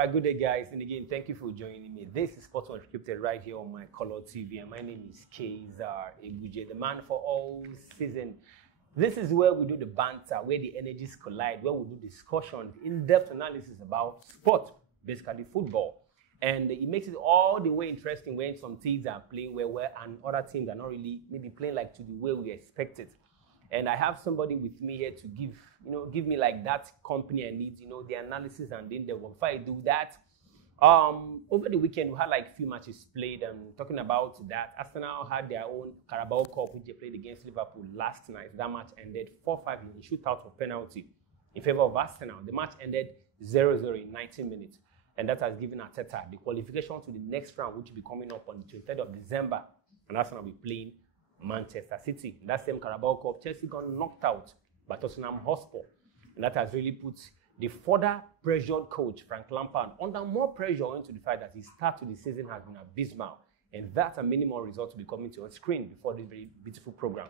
right, good day, guys. And again, thank you for joining me. This is Sports Unscripted right here on MyColorTV. And my name is Kezar Eguje, the man for all season. This is where we do the banter, where the energies collide, where we do discussions, in-depth analysis about sport, basically football. And it makes it all the way interesting when some teams are playing well and other teams are not really maybe playing like to the way we expect it. And I have somebody with me here to give me like that company I need, the analysis and then the work. Before I do that, over the weekend we had like a few matches played, and talking about that, Arsenal had their own Carabao Cup which they played against Liverpool last night. That match ended 4-5 in a shootout for penalty in favor of Arsenal. The match ended 0-0 in 90 minutes. And that has given Arteta the qualification to the next round, which will be coming up on the 23rd of December. And Arsenal will be playing Manchester City. In that same Carabao Cup, Chelsea got knocked out by Tottenham Hotspur. And that has really put the further pressured coach, Frank Lampard, under more pressure owing to the fact that his start to the season has been abysmal. And that and many more results will be coming to your screen before this very beautiful program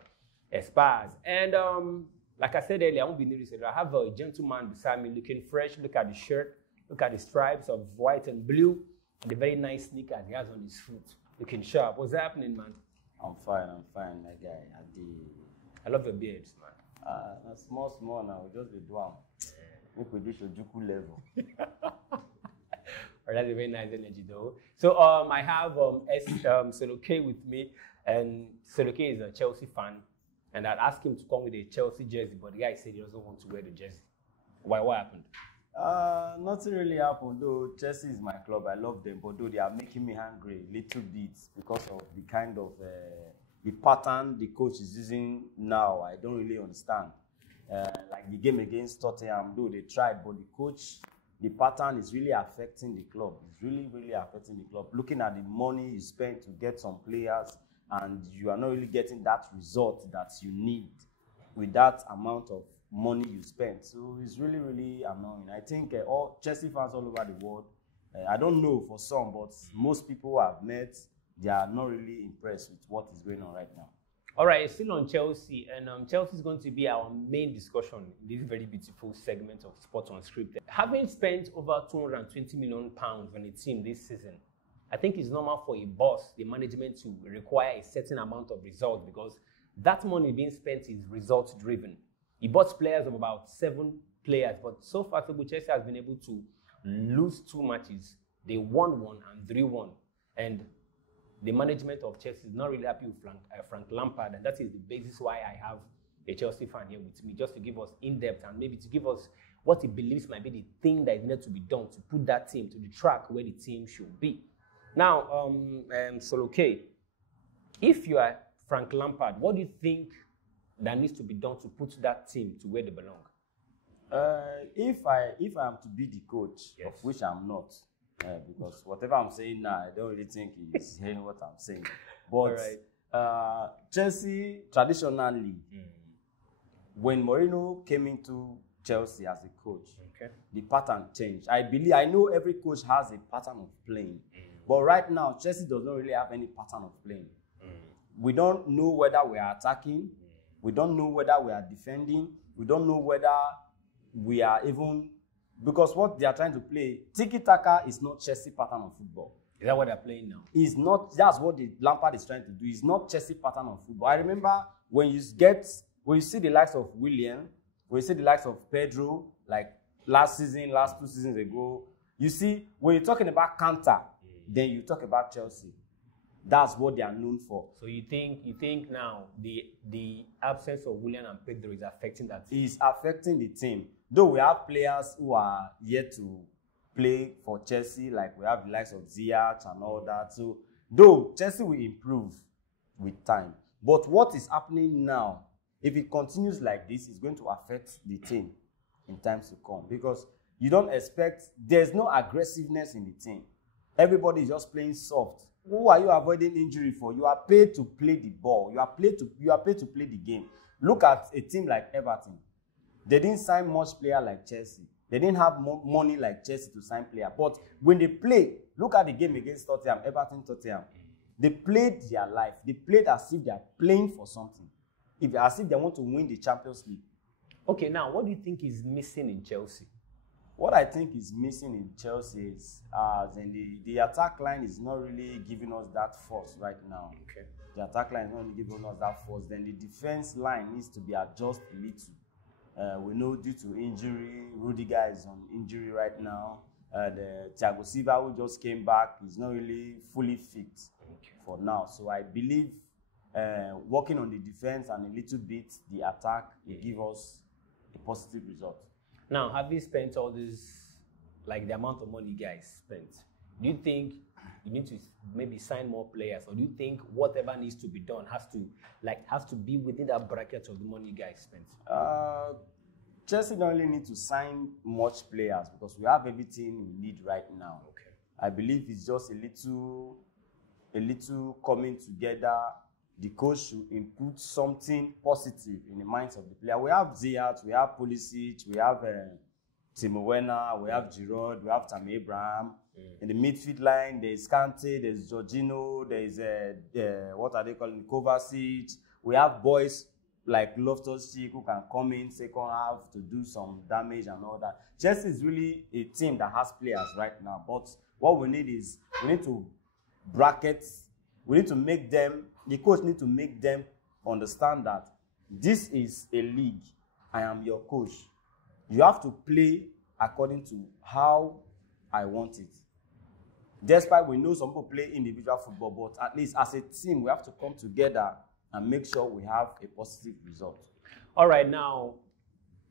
expires. And like I said earlier, I won't be nearly said. I have a gentleman beside me looking fresh. Look at the shirt. Look at the stripes of white and blue. The very nice sneakers he has on his foot. Looking sharp. What's happening, man? I'm fine, my guy. I love your beards, man. Small now. We just be doing. Make we reach Ojuku level. That's a very nice energy, though. So I have MCSolo K with me, and Solo K is a Chelsea fan, and I'd asked him to come with a Chelsea jersey, but the guy said he doesn't want to wear the jersey. Why? What happened? Nothing really happened, though. Chelsea is my club. I love them, but though they are making me angry a little bit because of the kind of the pattern the coach is using now. I don't really understand. Like the game against Tottenham, though they tried, but the coach, the pattern is really affecting the club. It's really, really affecting the club. Looking at the money you spend to get some players, and you are not really getting that result that you need with that amount of money you spend. So it's really, really annoying. I think all Chelsea fans all over the world, I don't know for some, but most people I've met, they are not really impressed with what is going on right now. All right, still on Chelsea, and Chelsea is going to be our main discussion in this very beautiful segment of Sports Unscripted. Having spent over £220 million on a team this season, I think it's normal for a boss, the management, to require a certain amount of results, because that money being spent is result-driven. He bought players of about 7 players, but so far, Chelsea has been able to lose 2 matches. They won 1 and 3-1. And the management of Chelsea is not really happy with Frank Lampard, and that is the basis why I have a Chelsea fan here with me, just to give us in-depth and maybe to give us what he believes might be the thing that is needed to be done to put that team to the track where the team should be. Now, Solo K, if you are Frank Lampard, what do you think that needs to be done to put that team to where they belong? If I am to be the coach, yes, of which I'm not, because whatever I'm saying now, I don't really think he's hearing what I'm saying. But right, Chelsea, traditionally, when Mourinho came into Chelsea as a coach, the pattern changed. I know every coach has a pattern of playing, but right now, Chelsea does not really have any pattern of playing. We don't know whether we are attacking. We don't know whether we are defending. We don't know whether we are even... Because what they are trying to play, tiki-taka is not Chelsea pattern of football. Is that what they're playing now? It's not. That's what the Lampard is trying to do. It's not Chelsea pattern of football. I remember when you see the likes of Willian, when you see the likes of Pedro, like last 2 seasons ago, you see, when you're talking about counter, then you talk about Chelsea. That's what they are known for. So you think now the absence of Willian and Pedro is affecting that team? It's affecting the team. Though we have players who are yet to play for Chelsea, like we have the likes of Ziyech and all that. So though Chelsea will improve with time. But what is happening now, if it continues like this, it's going to affect the team in times to come. Because you don't expect, there's no aggressiveness in the team. Everybody is just playing soft. Who are you avoiding injury for? You are paid to play the ball. You are paid to play the game. Look at a team like Everton. They didn't sign much player like Chelsea. They didn't have money like Chelsea to sign player. But when they play, look at the game against Tottenham, Tottenham. They played their life. They played as if they are playing for something. As if they want to win the Champions League. Okay, now what do you think is missing in Chelsea? What I think is missing in Chelsea is the attack line is not really giving us that force right now. Okay. The attack line is not really giving us that force. Then the defense line needs to be adjusted a little. We know due to injury, Rudiger is on injury right now. The Thiago Silva, who just came back, is not really fully fit for now. So I believe working on the defense and a little bit the attack will give us a positive result. Now, have you spent all this, like the amount of money you guys spent? Do you think you need to maybe sign more players, or do you think whatever needs to be done has to be within that bracket of the money you guys spent? Chelsea don't really need to sign much players because we have everything we need right now. Okay. I believe it's just a little coming together. The coach should input something positive in the minds of the player. We have Ziyech, we have Pulisic, we have Timo Werner, we have Giroud, we have Tammy Abraham. In the midfield line, there's Kante, there's Jorginho, there's what are they calling, Kovacic. We have boys like Loftus-Cheek who can come in second half to do some damage and all that. Chelsea is really a team that has players right now, but what we need is we need to bracket. We need to make them. The coach need to make them understand that this is a league. I am your coach. You have to play according to how I want it. Despite we know some people play individual football, but at least as a team, we have to come together and make sure we have a positive result. All right, now,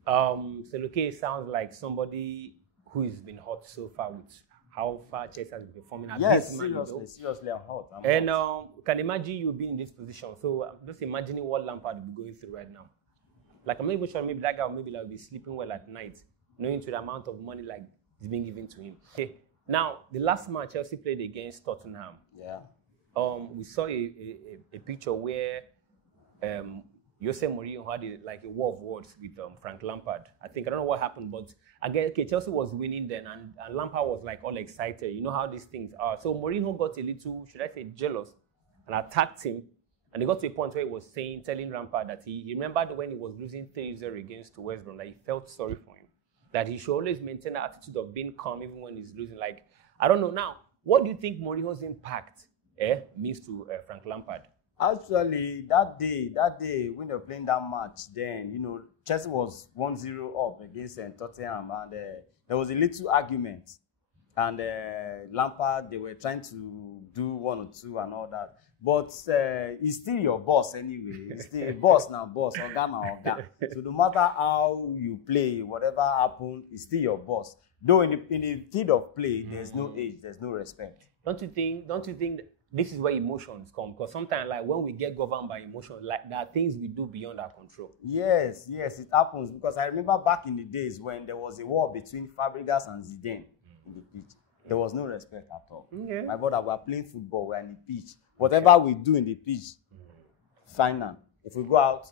MCSolo K sounds like somebody who has been hot so far with how far Chelsea has been performing at this moment. Seriously, I'm hot. And can imagine you being in this position. So I'm just imagining what Lampard will be going through right now. Like, I'm not even sure maybe that guy will be sleeping well at night, knowing to the amount of money like is being given to him. Okay. Now, the last match Chelsea played against Tottenham. Yeah. We saw a picture where Jose Mourinho had a war of words with Frank Lampard. I don't know what happened, but again, okay, Chelsea was winning then, and Lampard was like all excited. You know how these things are. So Mourinho got a little, should I say, jealous, and attacked him. And he got to a point where he was telling Lampard that he remembered when he was losing 3-0 against West Brom, that he felt sorry for him, that he should always maintain the attitude of being calm even when he's losing. Like, I don't know. Now, what do you think Mourinho's impact means to Frank Lampard? Actually, that day when they were playing that match, then, Chelsea was 1-0 up against Tottenham, and there was a little argument. And Lampard, they were trying to do 1 or 2 and all that. But he's still your boss anyway. He's still boss now, boss, organ now, organ. So no matter how you play, whatever happened, he's still your boss. Though in the field of play, there's no age, there's no respect. Don't you think this is where emotions come? Because sometimes, like, when we get governed by emotions, like, there are things we do beyond our control. Yes, it happens. Because I remember back in the days when there was a war between Fabregas and Zidane in the pitch. There was no respect at all. Okay. My brother, we are playing football, we are in the pitch. Whatever we do in the pitch, final. If we go out.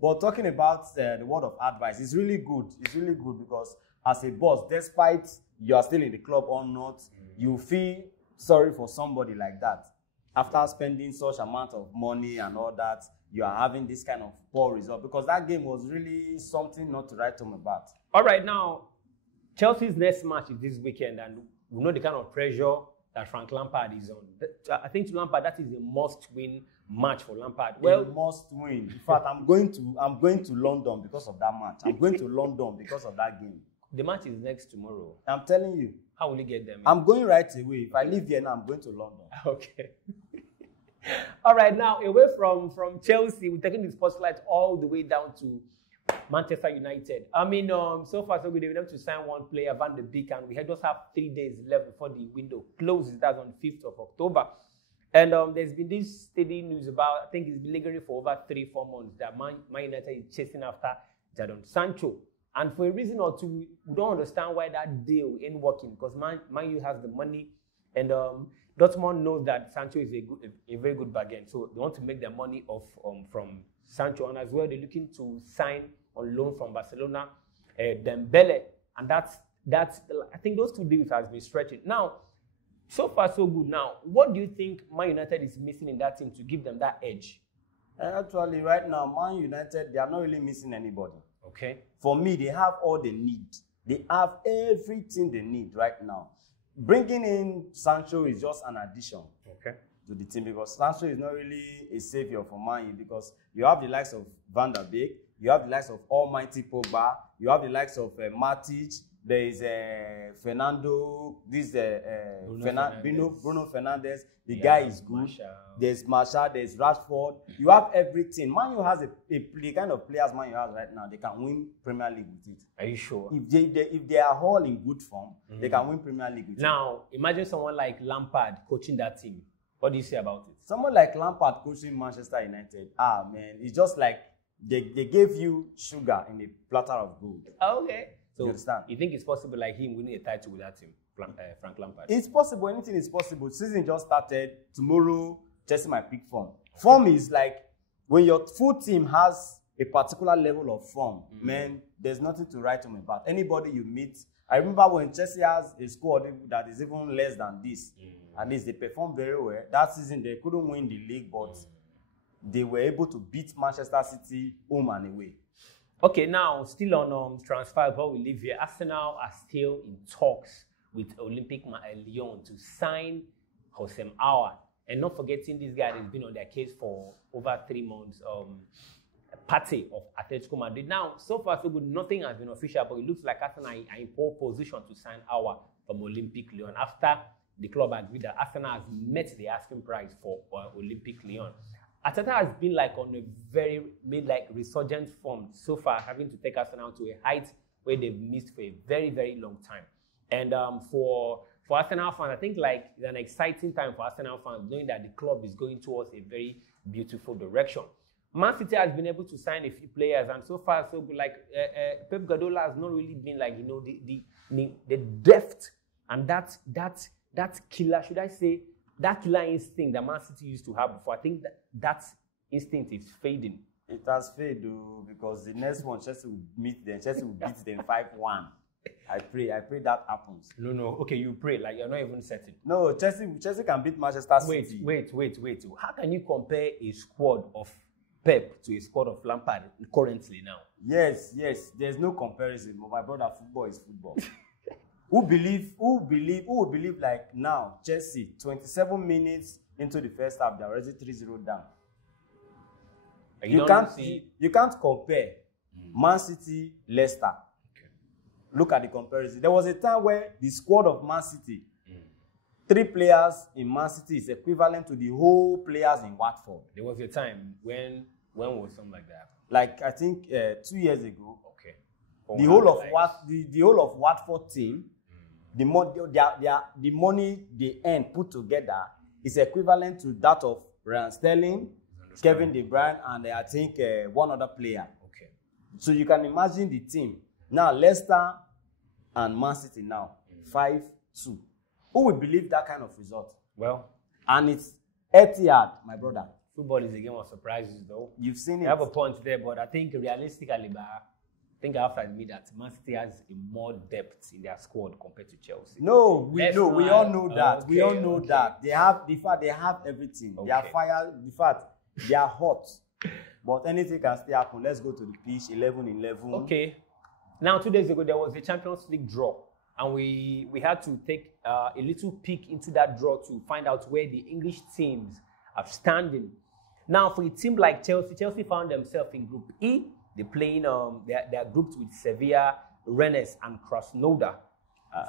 But talking about the word of advice, it's really good. It's really good because as a boss, despite you are still in the club or not, you feel sorry for somebody like that. After spending such amount of money and all that, you are having this kind of poor result because that game was really something not to write home about. All right, now, Chelsea's next match is this weekend, and we know the kind of pressure that Frank Lampard is on. I think to Lampard, that is a must-win match for Lampard. Well, a must-win. In fact, I'm going to London because of that match. I'm going to London because of that game. The match is next tomorrow. I'm telling you. How will you get them? I'm going right away. If I leave here now, I'm going to London. Okay. All right, now, away from Chelsea, we're taking the spotlight all the way down to Manchester United. I mean, so far so good. They were able to sign one player, Van de Beek, and we just have 3 days left before the window closes. That's on 5th of October. And there's been this steady news about, I think it's been lingering for over 3-4 months, that Man United is chasing after Jadon Sancho. And for a reason or two, we don't understand why that deal ain't working, because Man U has the money, and Dortmund knows that Sancho is a very good bargain. So they want to make their money off from Sancho, and as well, they're looking to sign on loan from Barcelona, Dembele, and that's I think those 2 deals has been stretching. Now, so far so good. Now, what do you think Man United is missing in that team to give them that edge? Actually, right now, Man United, they are not really missing anybody. Okay. For me, they have all they need. They have everything they need right now. Bringing in Sancho is just an addition to the team because Sancho is not really a savior for Man U because you have the likes of Van der Beek, you have the likes of Almighty Pogba, you have the likes of Matic, there is Fernando, Bruno Fernandes. The guy is good. Martial. There's Martial, there's Rashford. You have everything. Man U has the kind of players Man U has right now. They can win Premier League with it. Are you sure? If they are all in good form, they can win Premier League with it. Now, imagine someone like Lampard coaching that team. What do you say about it? Someone like Lampard coaching Manchester United. Man, it's just like they gave you sugar in a platter of gold. Okay. So you understand? You think it's possible like him winning a title with that team, Frank Lampard? It's possible. Anything is possible. Season just started. Tomorrow, Chelsea might pick form. Form is like when your full team has a particular level of form, man, there's nothing to write home about. Anybody you meet, I remember when Chelsea has a squad that is even less than this, at least they performed very well. That season, they couldn't win the league, but they were able to beat Manchester City home and away. Okay, now, still on transfer, before we leave here, Arsenal are still in talks with Olympique Lyon to sign Hossein Aouar. And not forgetting this guy has been on their case for over 3 months, Partey of Atletico Madrid. Now, so far so good, nothing has been official, but it looks like Arsenal are in pole position to sign Aouar from Olympique Lyon after the club agreed that Arsenal has met the asking price for Olympique Lyon. Arteta has been like on a very resurgent form so far, having to take Arsenal to a height where they've missed for a very, very long time. And for Arsenal fans, I think like it's an exciting time for Arsenal fans, knowing that the club is going towards a very beautiful direction. Man City has been able to sign a few players, and so far so good. Like Pep Guardiola has not really been like the depth and that killer, should I say, that killer instinct that Man City used to have before. I think that instinct is fading. It has faded because the next one, Chelsea will meet them. Chelsea will beat them 5-1. I pray that happens. No. Okay, you pray. Like you're not even certain. No, Chelsea can beat Manchester City. Wait. How can you compare a squad of Pep to a squad of Lampard currently now? Yes. There's no comparison. But my brother, football is football. Who will believe like now, Chelsea, 27 minutes into the first half, they're already 3-0 down. You can't compare Man City, Leicester. Okay. Look at the comparison. There was a time where the squad of Man City, 3 players in Man City is equivalent to the whole players in Watford. There was a time when was something like that? Like I think 2 years ago. Okay. The whole of Watford team, the money they earn put together is equivalent to that of Ryan Sterling, Kevin De Bruyne, and I think one other player. Okay. So you can imagine the team. Now, Leicester and Man City now, 5-2. Who would believe that kind of result? Well. And it's Etihad, my brother. Football is a game of surprises, though. You've seen it. You have a point there, but I think realistically, I think I have to admit that Man City has more depth in their squad compared to Chelsea. No, we all know that. Okay, we all know that. They have everything. Okay. They are fire. In fact, they are hot. But anything can still happen. Let's go to the pitch, 11-11. Okay. Now, 2 days ago, there was a Champions League draw. And we had to take a little peek into that draw to find out where the English teams are standing. Now, for a team like Chelsea found themselves in Group E. They're playing, they're grouped with Sevilla, Rennes, and Krasnodar.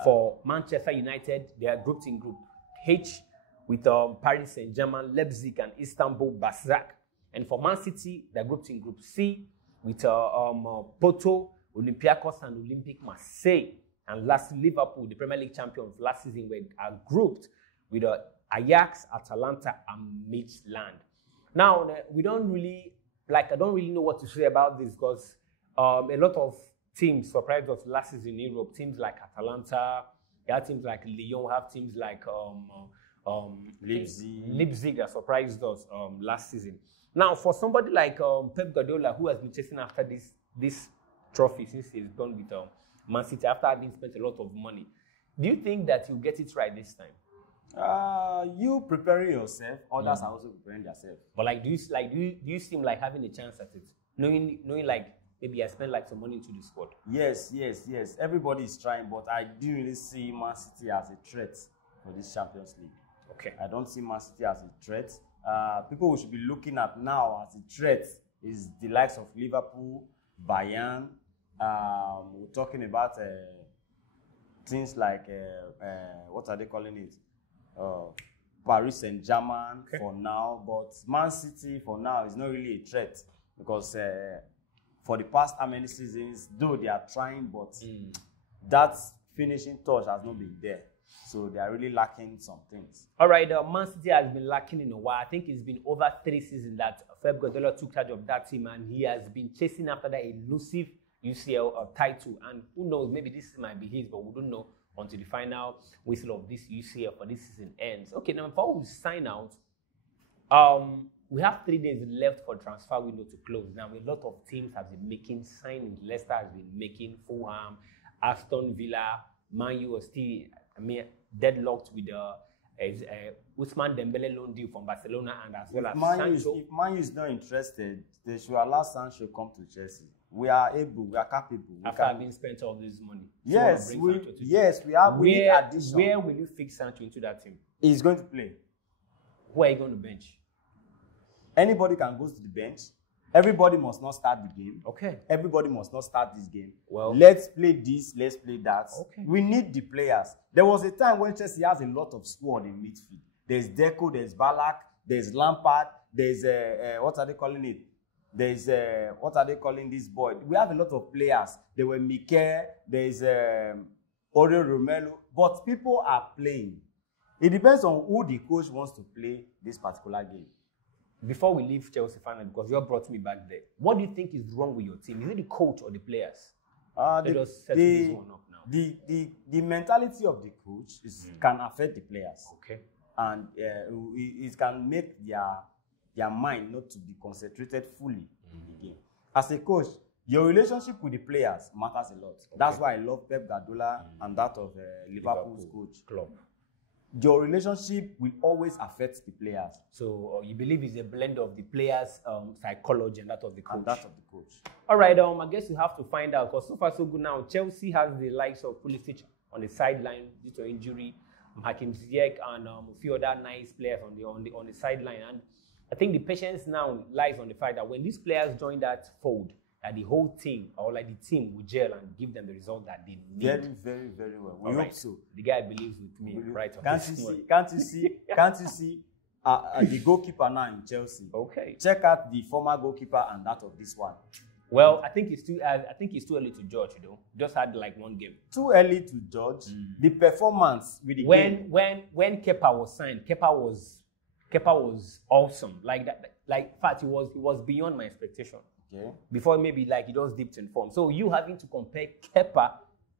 For Manchester United, they are grouped in Group H with Paris Saint-Germain, Leipzig, and Istanbul Basak. And for Man City, they're grouped in Group C with Porto, Olympiacos, and Olympique Marseille. And lastly, Liverpool, the Premier League champions last season, are grouped with Ajax, Atalanta, and Midtjylland. Now, I don't really know what to say about this because a lot of teams surprised us last season in Europe. Teams like Atalanta, you have teams like Lyon, have teams like Leipzig that surprised us last season. Now, for somebody like Pep Guardiola, who has been chasing after this trophy since he's gone with Man City, after having spent a lot of money, do you think that he'll get it right this time? You preparing yourself, others are also preparing themselves. But do you seem like having a chance at it? Knowing like maybe I spent like some money into the squad. Yes. Everybody is trying, but I do really see Man City as a threat for this Champions League. Okay. I don't see Man City as a threat. People we should be looking at now as a threat is the likes of Liverpool, Bayern. We're talking about things like, what are they calling it? Paris Saint-Germain for now. But Man City for now is not really a threat because for the past how many seasons, though they are trying, but that finishing touch has not been there. So they are really lacking some things. All right, Man City has been lacking in a while. I think it's been over 3 seasons that Pep Guardiola took charge of that team, and he has been chasing after that elusive UCL title. And who knows, maybe this might be his, but we don't know until the final whistle of this UCL for this season ends. Okay, now before we sign out, we have 3 days left for transfer window to close. Now, a lot of teams have been making signings. Leicester has been making, Fulham, Aston Villa, Man U are still, deadlocked with Ousmane Dembele loan deal from Barcelona and as well as Sancho. If Man U is not interested, they should allow Sancho come to Chelsea. We are able, we are capable. After having spent all this money. Yes, we have. We need addition. Where will you fix Sancho into that team? He's going to play. Who are you going to bench? Anybody can go to the bench. Everybody must not start the game. Okay. Everybody must not start this game. Well, let's play this, let's play that. Okay. We need the players. There was a time when Chelsea has a lot of squad in midfield. There's Deco, there's Ballack, there's Lampard, there's what are they calling it? There's what are they calling this boy? We have a lot of players. There were Mikel, there's Oriol Romelu, but people are playing. It depends on who the coach wants to play this particular game. Before we leave Chelsea finally, because you brought me back there, what do you think is wrong with your team? Is it the coach or the players? Let us set this one up now. The mentality of the coach can affect the players. Okay. And it can make their mind not to be concentrated fully in the game. As a coach, your relationship with the players matters a lot. Okay. That's why I love Pep Guardiola and that of Liverpool's coach. Club. Your relationship will always affect the players. So you believe it's a blend of the players' psychology and that of the coach? And that of the coach. All right, I guess you have to find out, because so far so good now. Chelsea has the likes of Pulisic on the sideline due to injury, Hakim Ziyech and a few other nice players on the sideline. And I think the patience now lies on the fact that when these players join that fold, that the whole team, or like the team, will gel and give them the result that they need. Very, very, very well. We hope so. The guy believes with me, right? Can't you see the goalkeeper now in Chelsea? Okay. Check out the former goalkeeper and that of this one. Well, I think it's too early to judge, you know. Just had like 1 game. Too early to judge. The performance with the game. When Kepa was signed, Kepa was awesome. Like that. Like, in fact, it was beyond my expectation. Okay. Before maybe like he just dipped in form. So you having to compare Kepa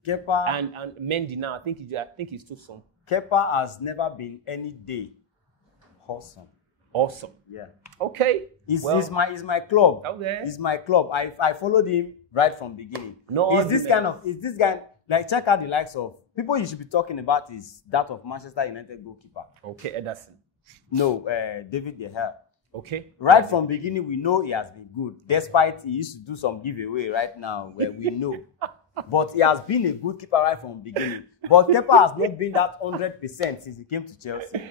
and Mendy now, I think it's too soon. Kepa has never been any day awesome. Awesome. Yeah. Okay. He's my club. Okay. He's my club. I followed him right from beginning. No. Is this guy like, check out the likes of people you should be talking about is that of Manchester United goalkeeper. Okay, Ederson. No, David De Gea. Okay. Right from beginning, we know he has been good. Despite he used to do some giveaway right now where we know. But he has been a good keeper right from beginning. But Kepa has not been that 100% since he came to Chelsea.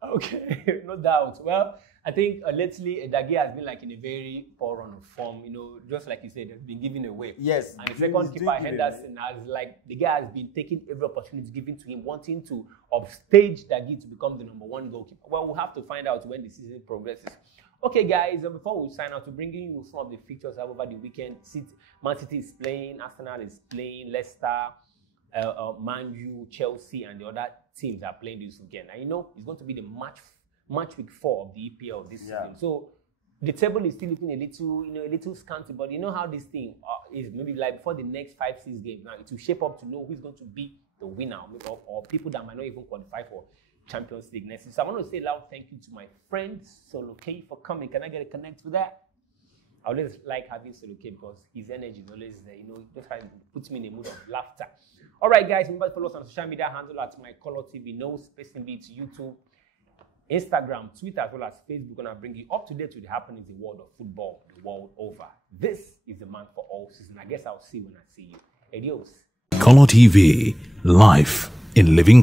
Okay, no doubt. Well, I think lately Dage has been like in a very poor run of form. You know, just like you said, has been giving away. Yes. And the second keeper, Henderson, has like the guy has been taking every opportunity given to him, wanting to upstage Dage to become the #1 goalkeeper. Well, we'll have to find out when the season progresses. Okay, guys, before we sign out, to bringing you some of the features over the weekend. Man City is playing, Arsenal is playing, Leicester, Man U, Chelsea, and the other teams are playing this weekend. And you know, it's going to be the match week 4 of the EPL this season. So the table is still looking a little scanty, but you know how this thing is. Maybe like before the next 5-6 games, now it will shape up to know who's going to be the winner or people that might not even qualify for Champions League next season. So I want to say a loud thank you to my friend Solo K for coming. Can I get a connect with that? I always like having Solo K because his energy is always there. You know, it just puts me in a mood of laughter. All right, guys, remember to follow us on social media handle at MyColorTV. No space in it, YouTube, Instagram, Twitter, as well as Facebook, and I'll bring you up to date with the happenings in the world of football, the world over. This is the man for all season. I guess I'll see you when I see you. Adios. Color TV, life in living color.